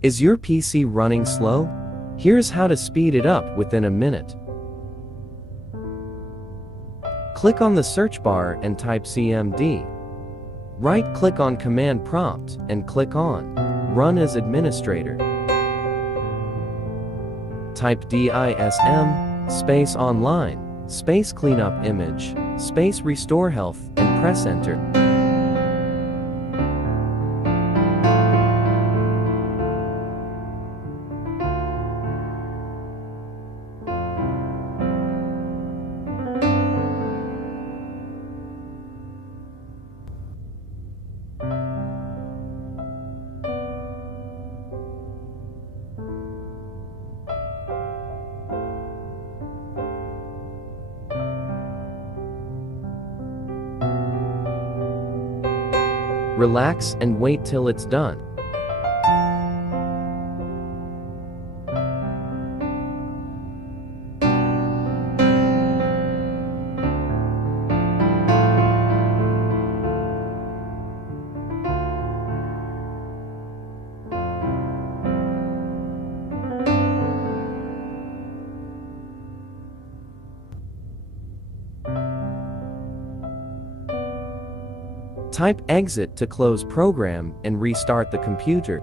Is your PC running slow? Here's how to speed it up within a minute. Click on the search bar and type CMD. Right-click on Command Prompt and click on Run as Administrator. Type DISM space online space cleanup image space Restorehealth and press Enter. Relax and wait till it's done. Type exit to close program and restart the computer.